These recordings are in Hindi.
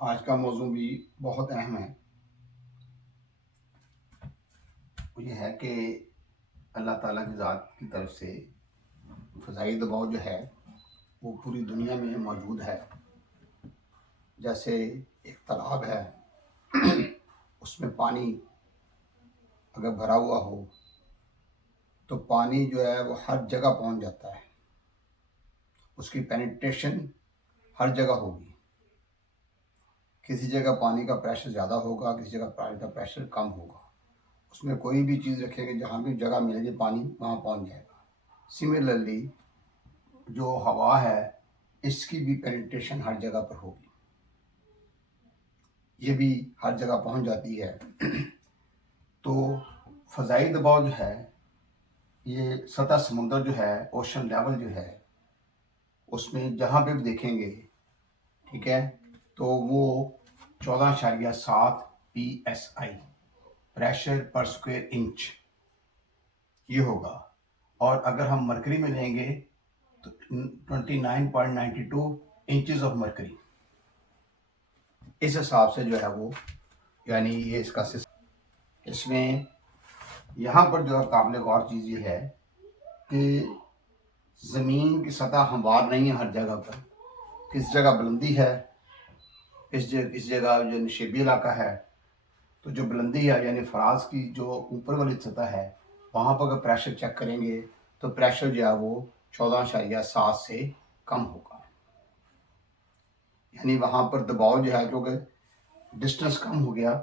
आज का मौजू भी बहुत अहम है। वो ये है कि अल्लाह ताला की ज़ात की तरफ से फ़ज़ाई दबाव जो है वो पूरी दुनिया में मौजूद है। जैसे एक तालाब है उसमें पानी अगर भरा हुआ हो तो पानी जो है वो हर जगह पहुंच जाता है, उसकी पेनिट्रेशन हर जगह होगी। किसी जगह पानी का प्रेशर ज़्यादा होगा, किसी जगह पानी का प्रेशर कम होगा। उसमें कोई भी चीज़ रखेंगे, जहाँ भी जगह मिलेगी पानी वहाँ पहुँच जाएगा। सिमिलरली जो हवा है इसकी भी पेनिट्रेशन हर जगह पर होगी, ये भी हर जगह पहुँच जाती है। तो फ़ज़ाई दबाव जो है ये सतह समुंदर जो है, ओशन लेवल जो है, उसमें जहाँ पे भी देखेंगे, ठीक है, तो वो 14.7 PSI प्रेशर पर स्क्वायर इंच ये होगा। और अगर हम मरकरी में लेंगे तो 29.92 इंचेस ऑफ मरकरी। इस हिसाब से जो है वो यानी ये इसका सिस्टम। इसमें यहाँ पर जो है काबिल गौर चीज़ ये है कि ज़मीन की सतह हमवार नहीं है हर जगह पर। किस जगह बुलंदी है, इस जगह जो नशेबी इलाका है, तो जो बुलंदी है यानी फराज की जो ऊपर वाली सतह है वहाँ पर अगर प्रेशर चेक करेंगे तो प्रेशर जो है वो 14.7 से कम होगा। यानी वहाँ पर दबाव जो है, क्योंकि डिस्टेंस कम हो गया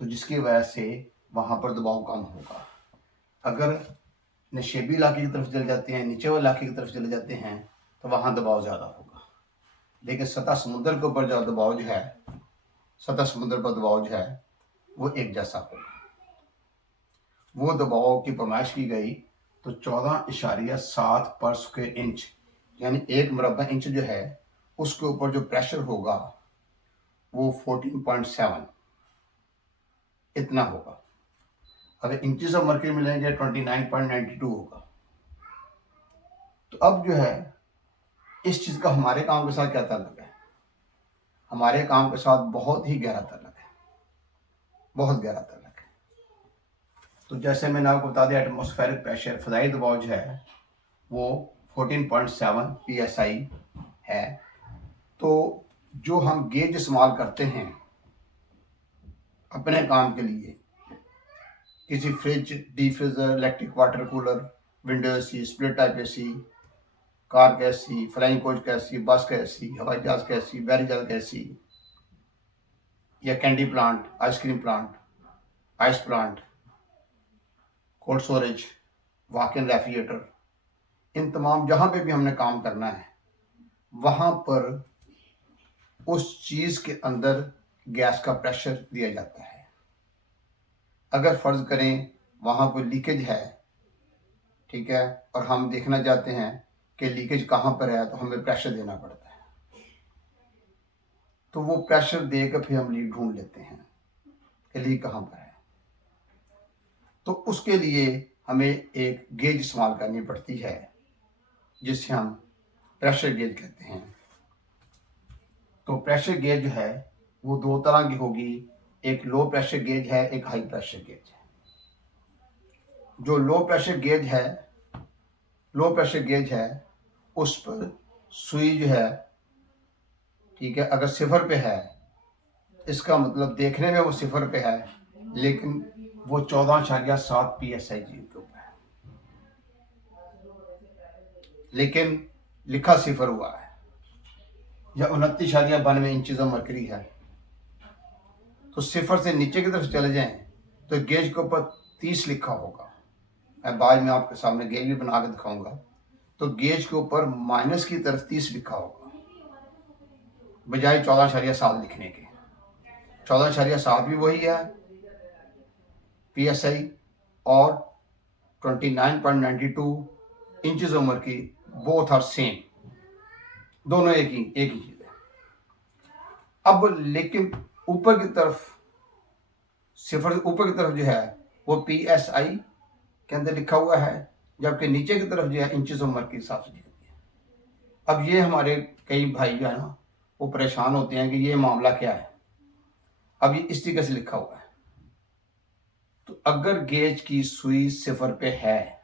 तो जिसकी वजह से वहाँ पर दबाव कम होगा। अगर नशेबी इलाके की तरफ चले जाते हैं, नीचे वाले इलाके की तरफ चले जाते हैं तो वहाँ दबाव ज़्यादा होगा। लेकिन सतह समुद्र के ऊपर जो दबाव जो है, सतह समुद्र पर दबाव जो है वो एक जैसा होगा। वो दबाव की पैमाइश की गई तो 14.7 पर स्क्वायर इंच यानी 1 मुरब्बा इंच जो है उसके ऊपर जो प्रेशर होगा वो 14.7 इतना होगा। अगर इंचेस ऑफ मर्क्यूरी मिलेंगे 29.92 होगा। तो अब जो है इस चीज़ का हमारे काम के साथ क्या ताल्लुक है? हमारे काम के साथ बहुत ही गहरा ताल्लुक है, बहुत गहरा ताल्लुक है। तो जैसे मैंने आपको बता दिया, एटमॉस्फेरिक प्रेशर फ़ज़ाई दबाव जो है वो 14.7 PSI है। तो जो हम गेज इस्तेमाल करते हैं अपने काम के लिए, किसी fridge, deep freezer, electric water cooler, window AC, split type AC, car का एसी, फ्लाइंग कोच का एसी, बस का एसी, हवाई जहाज का एसी, बैरी जहाज का एसी, या candy plant, ice cream plant, ice plant, cold storage, walk in refrigerator, इन तमाम जहाँ पे भी हमने काम करना है वहाँ पर उस चीज़ के अंदर गैस का प्रेशर दिया जाता है। अगर फ़र्ज़ करें वहाँ कोई लीकेज है, ठीक है, और हम देखना चाहते हैं कि लीकेज कहाँ पर है, तो हमें प्रेशर देना पड़ता है। तो वो प्रेशर देकर फिर हम लीक ढूंढ लेते हैं कि लीक कहाँ पर है। तो उसके लिए हमें एक गेज इस्तेमाल करनी पड़ती है जिसे हम प्रेशर गेज कहते हैं। तो प्रेशर गेज जो है वो दो तरह की होगी, एक लो प्रेशर गेज है, एक हाई प्रेशर गेज है। जो लो प्रेशर गेज है उस पर सुई जो है, ठीक है, अगर सिफर पे है इसका मतलब देखने में वो सिफर पे है लेकिन वो 14.7 PSI के ऊपर है, लेकिन लिखा सिफर हुआ है, या 29.92 इंचेस ऑफ मरकरी है। तो सिफर से नीचे की तरफ चले जाएं तो गेज के ऊपर 30 लिखा होगा। मैं बाद में आपके सामने गेज भी बना के दिखाऊंगा। तो गेज के ऊपर माइनस की तरफ 30 लिखा होगा बजाय 14.7 लिखने के। 14.7 भी वही है PSI और 29.92 inches of mercury, both are same, दोनों एक ही चीज़ है। अब लेकिन ऊपर की तरफ, सिफर ऊपर की तरफ जो है वो PSI के अंदर लिखा हुआ है, जबकि नीचे की तरफ जो है इंचेस ऑफ मरकरी के हिसाब से लिखा हुआ है। अब ये हमारे कई भाई जो है ना वो परेशान होते हैं कि ये मामला क्या है। अब ये इस तरीके से लिखा हुआ है, तो अगर गेज की सुई 0 पे है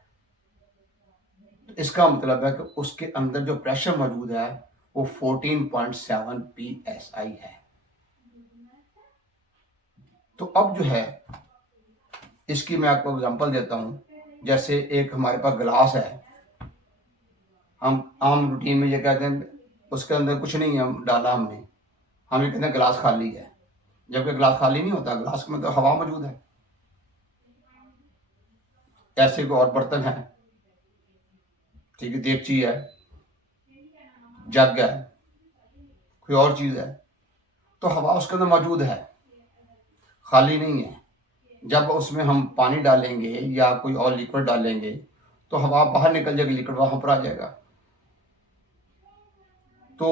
तो इसका मतलब है कि उसके अंदर जो प्रेशर मौजूद है वो 14.7 psi है। तो अब जो है इसकी मैं आपको एग्जांपल देता हूं। जैसे एक हमारे पास गिलास है, हम आम रूटीन में ये कहते हैं उसके अंदर कुछ नहीं है डाला हमने, हम ये कहते हैं गिलास खाली है, जबकि गिलास खाली नहीं होता, गिलास में तो हवा मौजूद है। ऐसे कोई और बर्तन है, ठीक है, देगची है, जग है, कोई और चीज है, तो हवा उसके अंदर मौजूद है, खाली नहीं है। जब उसमें हम पानी डालेंगे या कोई और लिक्विड डालेंगे तो हवा बाहर निकल जाएगी, लिक्विड वहां पर आ जाएगा। तो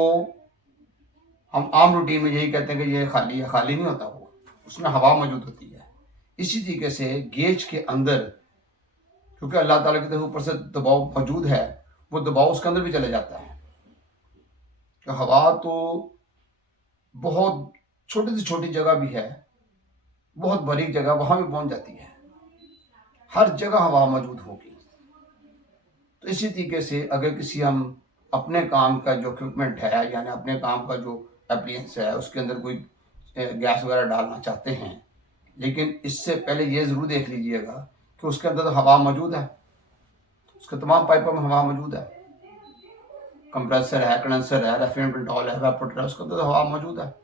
हम आम रूटीन में यही कहते हैं कि ये खाली है, खाली नहीं होता, वो उसमें हवा मौजूद होती है। इसी तरीके से गेज के अंदर, क्योंकि अल्लाह ताला की तरफ ऊपर से दबाव मौजूद है, वो दबाव उसके अंदर भी चले जाता है। तो हवा तो बहुत छोटी से छोटी जगह भी है, बहुत बारीक जगह, वहां भी पहुंच जाती है, हर जगह हवा मौजूद होगी। तो इसी तरीके से अगर किसी हम अपने काम का जो इक्विपमेंट है, यानी अपने काम का जो एप्लियंस है, उसके अंदर कोई गैस वगैरह डालना चाहते हैं, लेकिन इससे पहले ये ज़रूर देख लीजिएगा कि उसके अंदर तो हवा मौजूद है, उसके तमाम पाइपों में हवा मौजूद है, कंप्रेसर है, कंडेंसर है, रेफ्रिजरेंट है, एवापोरेटर है, उसके अंदर तो हवा मौजूद है।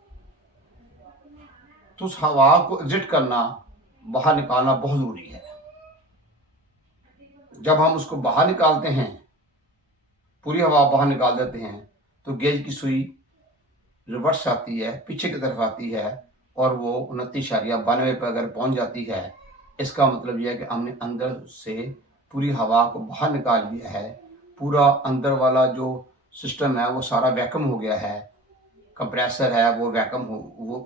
तो उस हवा को एग्जिट करना, बाहर निकालना बहुत ज़रूरी है। जब हम उसको बाहर निकालते हैं, पूरी हवा बाहर निकाल देते हैं, तो गेज की सुई रिवर्स आती है, पीछे की तरफ आती है, और वो 29.92 पर अगर पहुंच जाती है, इसका मतलब यह है कि हमने अंदर से पूरी हवा को बाहर निकाल लिया है। पूरा अंदर वाला जो सिस्टम है वो सारा वैक्यूम हो गया है, कंप्रेसर है वो वैक्यूम हो, वो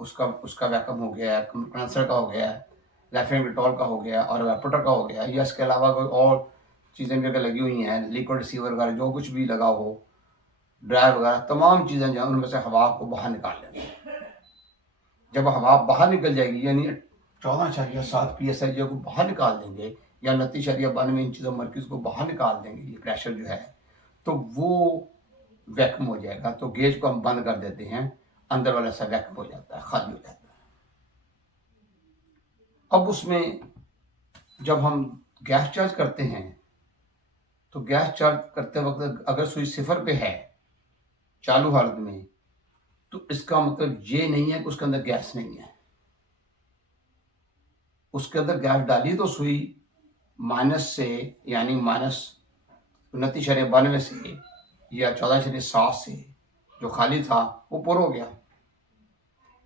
उसका वैक्यूम हो गया है, कंप्रेसर का हो गया है, लैफ्रेंटोल का हो गया और एवापोरेटर का हो गया, या इसके अलावा कोई और चीज़ें भी अगर लगी हुई हैं, लिक्विड रिसीवर वगैरह जो कुछ भी लगा हो, ड्राइव वगैरह, तमाम चीज़ें जो हैं उनमें से हवा को बाहर निकाल लेंगे। जब हवा बाहर निकल जाएगी, यानी 14.7 PSI को बाहर निकाल देंगे, या 29.92 इंच मरकज़ को बाहर निकाल देंगे, ये प्रेशर जो है, तो वो वैक्यूम हो जाएगा। तो गेज को हम बंद कर देते हैं, अंदर वाला सा वैक्यूम हो जाता है, खाली हो जाता है। अब उसमें जब हम गैस चार्ज करते हैं, तो गैस चार्ज करते वक्त अगर सुई 0 पे है चालू हालत में, तो इसका मतलब ये नहीं है कि उसके अंदर गैस नहीं है। उसके अंदर गैस डाली तो सुई माइनस से, यानी -29.92 से या 14.7 से जो खाली था वो पूरा हो गया।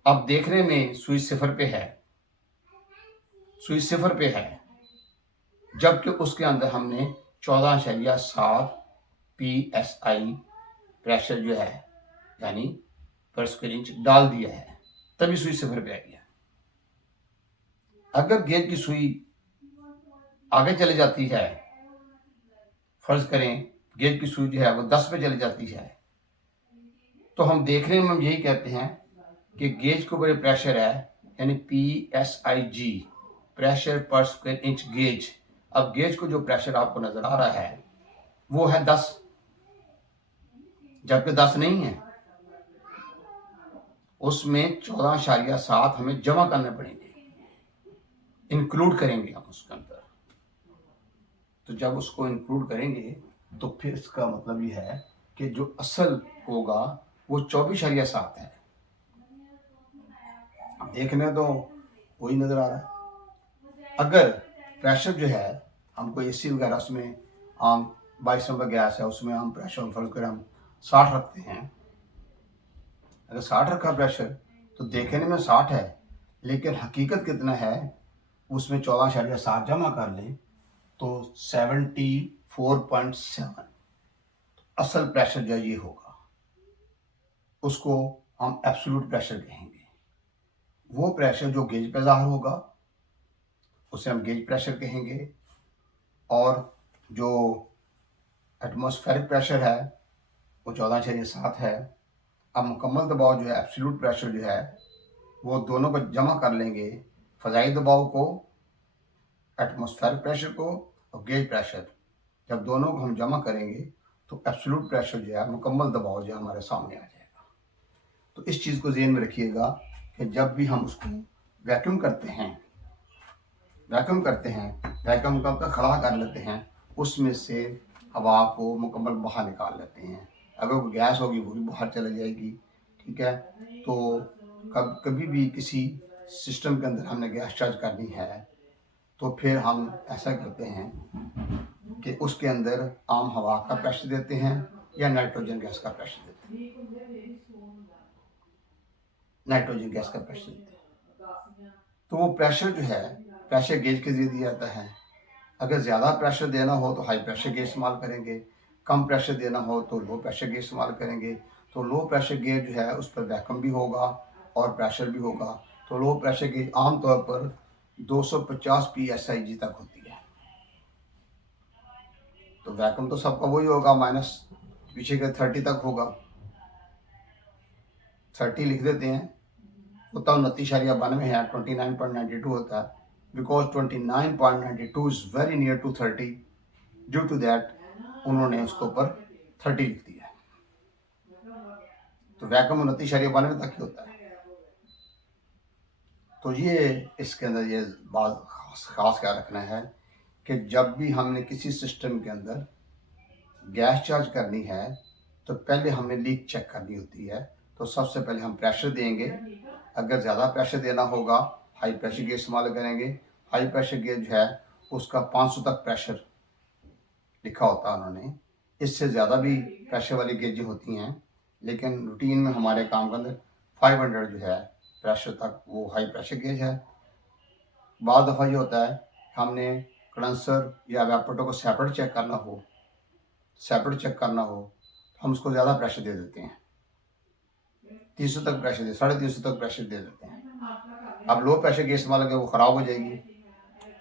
अब देखने में सुई 0 पे है, सुई 0 पे है, जबकि उसके अंदर हमने 14.7 PSI प्रेशर जो है, यानी पर स्क्वायर इंच डाल दिया है, तभी सुई 0 पे आ गया। अगर गेज की सुई आगे चली जाती है, फर्ज करें गेज की सुई जो है वो 10 पे चली जाती है, तो हम देखने में हम यही कहते हैं कि गेज के ऊपर प्रेशर है, यानी PSIG, प्रेशर पर स्क्वायर इंच गेज। अब गेज को जो प्रेशर आपको नजर आ रहा है वो है 10, जबकि 10 नहीं है, उसमें 14.7 हमें जमा करने पड़ेंगे, इंक्लूड करेंगे हम उसके अंदर। तो जब उसको इंक्लूड करेंगे तो फिर इसका मतलब ये है कि जो असल होगा वो 24.7 है। देखने तो वही नजर आ रहा है। अगर प्रेशर जो है, हमको एसी वगैरह उसमें आम 22 नंबर गैस है, उसमें हम प्रेशर फर्ज कर हम 60 रखते हैं। अगर 60 रखा प्रेशर तो देखने में 60 है, लेकिन हकीकत कितना है, उसमें 14.7 जमा कर लें तो 74.7 असल प्रेशर जो ये होगा, उसको हम एब्सोल्यूट प्रेशर कहेंगे। वो प्रेशर जो गेज पे ज़ाहिर होगा उसे हम गेज प्रेशर कहेंगे, और जो एटमॉस्फेरिक प्रेशर है वो 14.7 है। अब मुकम्मल दबाव जो है, एब्सोल्यूट प्रेशर जो है, वो दोनों को जमा कर लेंगे, फ़ज़ाई दबाव को, एटमॉस्फेरिक प्रेशर को और गेज प्रेशर, जब दोनों को हम जमा करेंगे तो एब्सोल्यूट प्रेशर जो है, मुकम्मल दबाव जो है हमारे सामने आ जाएगा। तो इस चीज़ को ज़हन में रखिएगा कि जब भी हम उसको वैक्यूम करते हैं, वैक्यूम का खड़ा कर लेते हैं, उसमें से हवा को मुकम्मल बाहर निकाल लेते हैं। अगर वो गैस होगी वो भी बाहर चली जाएगी, ठीक है। तो कभी भी किसी सिस्टम के अंदर हमने गैस चार्ज करनी है तो फिर हम ऐसा करते हैं कि उसके अंदर आम हवा का प्रेशर देते हैं या नाइट्रोजन गैस का प्रेशर देते हैं, नाइट्रोजन गैस का प्रेशर देते हैं। तो वो प्रेशर जो है, प्रेशर गेज के जरिए दिया जाता है। अगर ज़्यादा प्रेशर देना हो तो हाई प्रेशर गेज इस्तेमाल करेंगे, कम प्रेशर देना हो तो लो प्रेशर गेज इस्तेमाल करेंगे। तो लो प्रेशर गेज जो है उस पर वैक्यूम भी होगा और प्रेशर भी होगा। तो लो प्रेशर गेज आमतौर पर 250 PSIG तक होती है। तो वैक्यूम तो सबका वही होगा, माइनस पीछे के 30 तक होगा, 30 लिख देते हैं, होता 29.92 है, 29.92 होता है, because 29.92 is very near to 30, due to that उन्होंने उसके ऊपर 30 लिख दिया है। तो वैक्यूम 29.92 तक ही होता है। तो ये इसके अंदर ये बात खास क्या रखना है कि जब भी हमने किसी सिस्टम के अंदर गैस चार्ज करनी है तो पहले हमने लीक चेक करनी होती है। तो सबसे पहले हम प्रेशर देंगे, अगर ज़्यादा प्रेशर देना होगा हाई प्रेशर गेज इस्तेमाल करेंगे। हाई प्रेशर गेज जो है उसका 500 तक प्रेशर लिखा होता है उन्होंने, इससे ज़्यादा भी प्रेशर वाली गेजें होती हैं, लेकिन रूटीन में हमारे काम के अंदर 500 जो है प्रेशर तक वो हाई प्रेशर गेज है। बाद दफ़ा ये होता है हमने कंडेंसर या एवापोरेटर को सेपरेट चेक करना हो, तो हम उसको ज़्यादा प्रेशर दे देते हैं, 300 तक प्रेशर 350 तक प्रेशर दे देते हैं। अब लो प्रेशर गैस इस्तेमाल करके वो ख़राब हो जाएगी,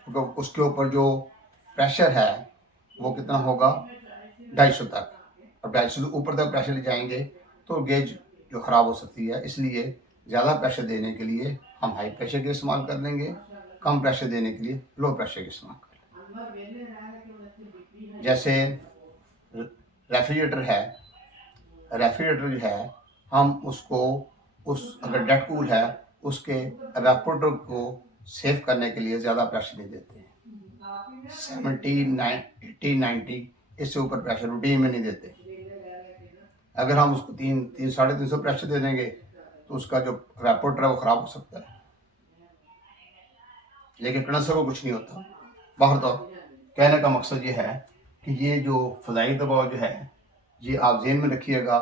क्योंकि उसके ऊपर जो प्रेशर है वो कितना होगा 250 तक। अब 250 से ऊपर तक प्रेशर ले जाएंगे तो गेज जो ख़राब हो सकती है, इसलिए ज़्यादा प्रेशर देने के लिए हम हाई प्रेशर गैस इस्तेमाल कर लेंगे, कम प्रेशर देने के लिए लो प्रेशर गैस इस्तेमाल कर लेंगे। जैसे रेफ्रिजरेटर है, रेफ्रिजरेटर जो है हम उसको अगर डेड कूल है उसके एवापोरेटर को सेव करने के लिए ज़्यादा प्रेशर नहीं देते हैं, 70, 90 इससे ऊपर प्रेशर रूटीन में नहीं देते। अगर हम उसको 300-350 प्रेशर दे देंगे तो उसका जो एवापोरेटर है वो ख़राब हो सकता है, लेकिन कंडेंसर को कुछ नहीं होता। बाहर तो कहने का मकसद ये है कि ये जो फ़ज़ाई दबाव जो है ये आप ज़हन में रखिएगा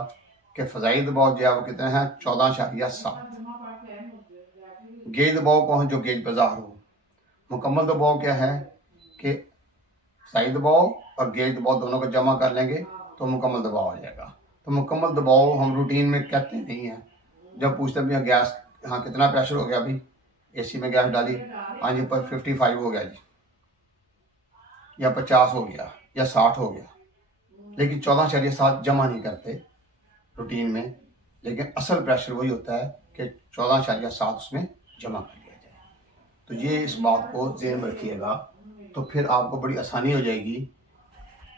कि फ़ज़ाई दबाव जो है वो कितना है 14.7। गेज दबाव कौन जो गेज पर ज़ाहिर हो। मुकम्मल दबाव क्या है कि फ़ज़ाई दबाव और गेज दबाव दोनों को जमा कर लेंगे तो मुकम्मल दबाव आ जाएगा। तो मुकम्मल दबाव हम रूटीन में कहते नहीं हैं, जब पूछते हैं भैया गैस हाँ कितना प्रेशर हो गया, अभी AC में गैस डाली, हाँ जी पर 55 हो गया जी, या 50 हो गया या 60 हो गया, लेकिन 14.7 जमा नहीं करते रूटीन में, लेकिन असल प्रेशर वही होता है कि 14.7 उसमें जमा कर लिया जाए। तो ये इस बात को ज़हन में रखिएगा, तो फिर आपको बड़ी आसानी हो जाएगी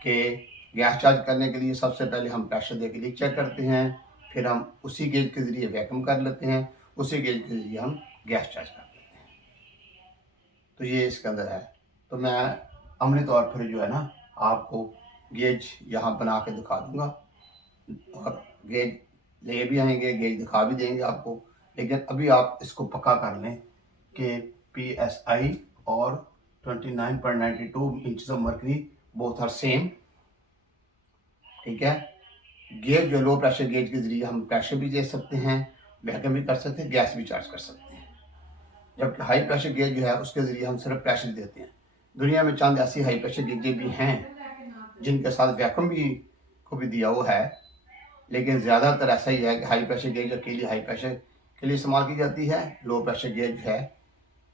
कि गैस चार्ज करने के लिए सबसे पहले हम प्रेशर दे के लीक चेक करते हैं, फिर हम उसी गेज के ज़रिए वैक्यूम कर लेते हैं, उसी गेज के ज़रिए हम गैस चार्ज कर लेते हैं। तो ये इसके अंदर है। तो मैं अमली तौर पर जो है ना आपको गेज यहाँ बना के दिखा दूँगा और गेज ले भी आएंगे, गेज दिखा भी देंगे आपको, लेकिन अभी आप इसको पक्का कर लें कि PSI और 29.92 inches of mercury both are same, ठीक है। गेज जो लो प्रेशर गेज के जरिए हम प्रेशर भी दे सकते हैं, वैक्यूम भी कर सकते हैं, गैस भी चार्ज कर सकते हैं, जबकि हाई प्रेशर गेज जो है उसके ज़रिए हम सिर्फ प्रेशर देते हैं। दुनिया में चंद ऐसी हाई प्रेशर गेजें भी हैं जिनके साथ वैक्यूम भी को भी दिया हुआ है, लेकिन ज़्यादातर ऐसा ही है कि हाई प्रेशर गेज अकेली हाई प्रेशर के लिए इस्तेमाल की जाती है। लो प्रेशर गेज है,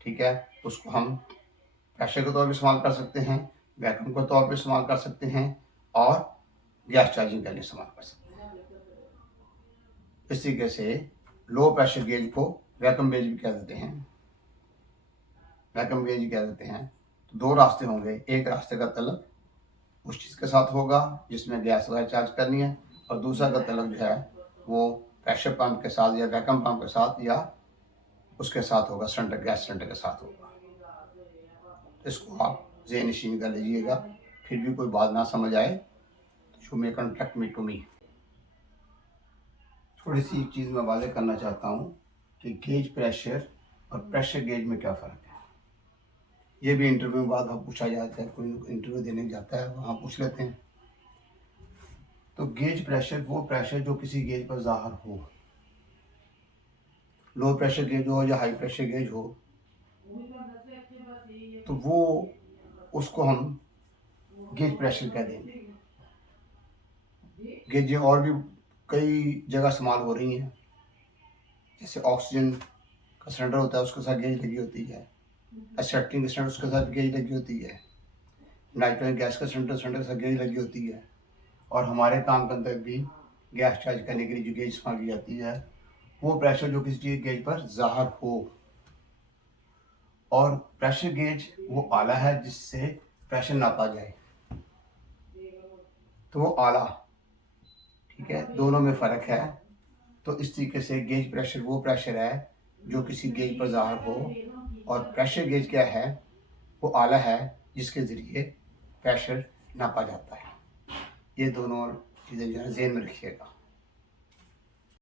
ठीक है, उसको हम प्रेशर के तौर पर इस्तेमाल कर सकते हैं, वैक्यूम के तौर पर इस्तेमाल कर सकते हैं और गैस चार्जिंग के लिए इस्तेमाल कर सकते हैं। इस तरीके से लो प्रेशर गेज को वैक्यूम गेज भी कह देते हैं, वैक्यूम गेज कह देते हैं। तो दो रास्ते होंगे, एक रास्ते का तलब उस चीज़ के साथ होगा जिसमें गैस वगैरह चार्ज करनी है, और दूसरा का तलब जो है वो प्रेशर पंप के साथ या वैक्यूम पंप के साथ या उसके साथ होगा, सिलेंडर, गैस सिलेंडर के साथ होगा। तो इसको आप ज़हन नशीन कर लीजिएगा। फिर भी कोई बात ना समझ आए तो you may contact me to me. थोड़ी सी एक चीज़ मैं वाज़ेह करना चाहता हूँ कि गेज प्रेशर और प्रेशर गेज में क्या फ़र्क है। ये भी इंटरव्यू में बाद में पूछा जाता है, कोई इंटरव्यू देने जाता है वहाँ पूछ लेते हैं। तो गेज प्रेशर वो प्रेशर जो किसी गेज पर ज़ाहिर हो, लो प्रेशर गेज हो या हाई प्रेशर गेज हो, तो वो उसको हम गेज प्रेशर कह देंगे। गेजें और भी कई जगह इस्तेमाल हो रही हैं, जैसे ऑक्सीजन का सिलेंडर होता है उसके साथ गेज लगी होती है, एसेप्टिंग का सिलेंडर उसके साथ गेज लगी होती है, नाइट्रोजन गैस का सिलेंडर के साथ गेज लगी होती है, और हमारे काम के अंदर भी गैस चार्ज करने के लिए जो गेज इस्तेमाल की जाती है वो प्रेशर जो किसी चीज़ गेज पर ज़ाहिर हो। और प्रेशर गेज वो आला है जिससे प्रेशर नापा जाए, तो वो आला, ठीक है, दोनों में फ़र्क है। तो इस तरीके से गेज प्रेशर वो प्रेशर है जो किसी गेज पर ज़ाहिर हो, और प्रेशर गेज क्या है, वो आला है जिसके ज़रिए प्रेशर नापा जाता है। ये दोनों चीज़ें जो है ज़हन में रखिएगा।